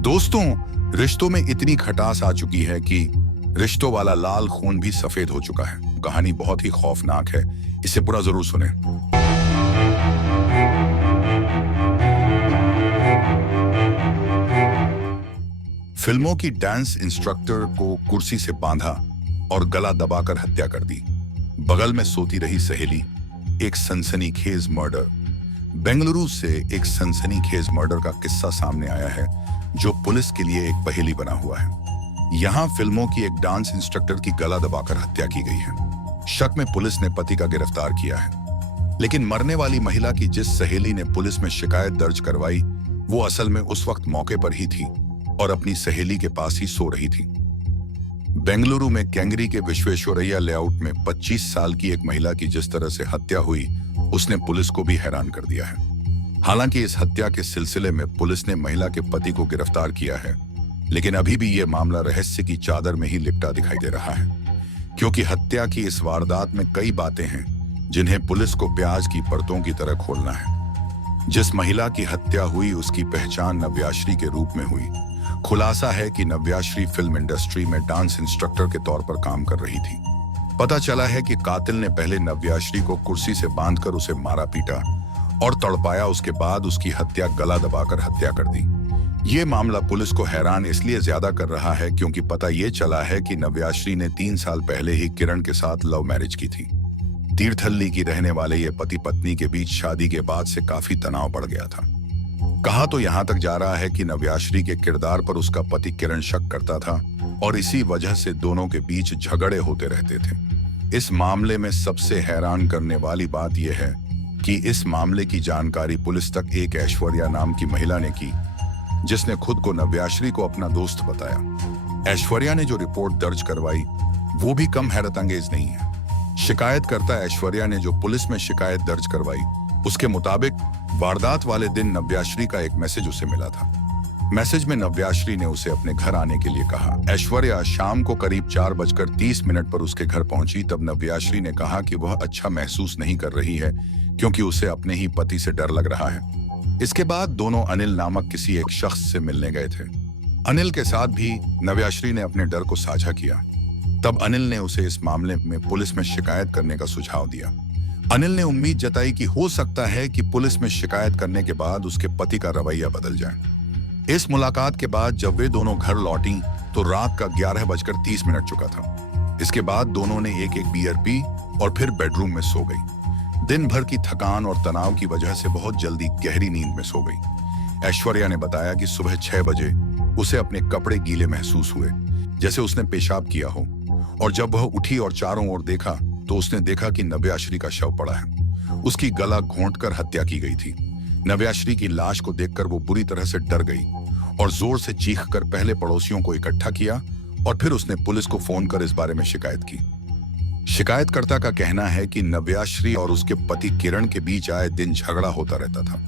दोस्तों, रिश्तों में इतनी खटास आ चुकी है कि रिश्तों वाला लाल खून भी सफेद हो चुका है। कहानी बहुत ही खौफनाक है, इसे पूरा जरूर सुने। फिल्मों की डांस इंस्ट्रक्टर को कुर्सी से बांधा और गला दबाकर हत्या कर दी। बगल में सोती रही सहेली। एक सनसनीखेज मर्डर। बेंगलुरु से एक सनसनीखेज मर्डर का किस्सा सामने आया है जो पुलिस के लिए एक पहेली बना हुआ है। यहाँ फिल्मों की एक डांस इंस्ट्रक्टर की गला दबाकर हत्या की गई है। शक में पुलिस ने पति का गिरफ्तार किया है, लेकिन मरने वाली महिला की जिस सहेली ने पुलिस में शिकायत दर्ज करवाई वो असल में उस वक्त मौके पर ही थी और अपनी सहेली के पास ही सो रही थी। बेंगलुरु में कैंगरी के विश्वेश्वरैया लेआउट में 25 साल की एक महिला की जिस तरह से हत्या हुई उसने पुलिस को भी हैरान कर दिया है। हालांकि इस हत्या के सिलसिले में पुलिस ने महिला के पति को गिरफ्तार किया है, लेकिन अभी भी यह मामला रहस्य की चादर में ही लिपटा दिखाई दे रहा है, क्योंकि हत्या की इस वारदात में कई बातें हैं जिन्हें पुलिस को प्याज की परतों की तरह खोलना है। जिस महिला की हत्या हुई उसकी पहचान नव्याश्री के रूप में हुई। खुलासा है कि नव्याश्री फिल्म इंडस्ट्री में डांस इंस्ट्रक्टर के तौर पर काम कर रही थी। पता चला है कि कातिल ने पहले नव्याश्री को कुर्सी से बांधकर उसे मारा पीटा और तड़पाया, उसके बाद उसकी हत्या गला दबाकर हत्या कर दी। ये मामला पुलिस को हैरान इसलिए ज्यादा कर रहा है क्योंकि पता ये चला है कि नव्याश्री ने 3 साल पहले ही किरण के साथ लव मैरिज की थी। तीर्थहल्ली की रहने वाले ये पति पत्नी के बीच शादी के बाद से काफी तनाव बढ़ गया था। कहा तो यहां तक जा रहा है कि नव्याश्री के किरदार पर उसका पति किरण शक करता था और इसी वजह से दोनों के बीच झगड़े होते रहते थे। इस मामले में सबसे हैरान करने वाली बात यह है कि इस मामले की जानकारी पुलिस तक एक ऐश्वर्या नाम की महिला ने की, जिसने खुद को नव्याश्री को अपना दोस्त बताया। ऐश्वर्या ने जो रिपोर्ट दर्ज करवाई वो भी कम हैरतअंगेज नहीं है। शिकायतकर्ता ऐश्वर्या ने जो पुलिस में शिकायत दर्ज करवाई उसके मुताबिक वारदात वाले दिन नव्याश्री का एक मैसेज उसे मिला था। मैसेज में नव्याश्री ने उसे अपने घर आने के लिए कहा। ऐश्वर्या शाम को करीब 4:30 पर उसके घर पहुंची। तब नव्याश्री ने कहा कि वह अच्छा महसूस नहीं कर रही है क्योंकि उसे अपने ही पति से डर लग रहा है। इसके बाद दोनों अनिल नामक किसी एक शख्स से मिलने गए थे। अनिल के साथ भी नव्याश्री ने अपने डर को साझा किया। तब अनिल ने उसे इस मामले में पुलिस में शिकायत करने का सुझाव दिया। अनिल ने उम्मीद जताई कि हो सकता है कि पुलिस में शिकायत करने के बाद उसके पति का रवैया बदल जाए। इस मुलाकात के बाद जब वे दोनों घर लौटी तो रात का 11:30 चुका था। इसके बाद दोनों ने एक बियर पी और फिर बेडरूम में सो गई। दिन भर की थकान और तनाव की वजह से बहुत जल्दी गहरी नींद में सो गई। ऐश्वर्या ने बताया कि सुबह 6 बजे उसे अपने कपड़े गीले महसूस हुए, जैसे उसने पेशाब किया हो, और जब वह उठी और चारों ओर देखा तो उसने देखा कि नव्याश्री का शव पड़ा है। उसकी गला घोंटकर हत्या की गई थी। नव्याश्री की लाश को देखकर वो बुरी तरह से डर गई और जोर से चीखकर पहले पड़ोसियों को इकट्ठा किया और फिर उसने पुलिस को फोन कर इस बारे में शिकायत की। शिकायतकर्ता का कहना है कि नव्याश्री और उसके पति किरण के बीच आए दिन झगड़ा होता रहता था,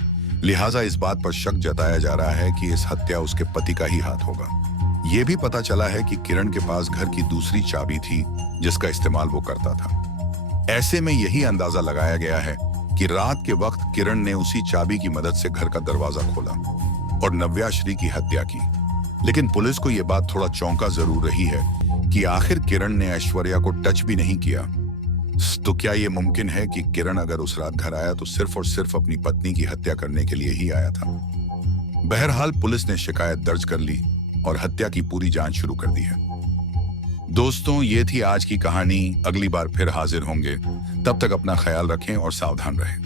लिहाजा इस बात पर शक जताया जा रहा है कि इस हत्या उसके पति का ही हाथ होगा। ये भी पता चला है कि किरण के पास घर की दूसरी चाबी थी जिसका इस्तेमाल वो करता था। ऐसे में यही अंदाजा लगाया गया है कि रात के वक्त किरण ने उसी चाबी की मदद से घर का दरवाजा खोला और नव्याश्री की हत्या की। लेकिन पुलिस को यह बात थोड़ा चौंका जरूर रही है कि आखिर किरण ने ऐश्वर्या को टच भी नहीं किया। तो क्या यह मुमकिन है कि किरण अगर उस रात घर आया तो सिर्फ और सिर्फ अपनी पत्नी की हत्या करने के लिए ही आया था? बहरहाल पुलिस ने शिकायत दर्ज कर ली और हत्या की पूरी जांच शुरू कर दी है। दोस्तों, ये थी आज की कहानी। अगली बार फिर हाजिर होंगे। तब तक अपना ख्याल रखें और सावधान रहें।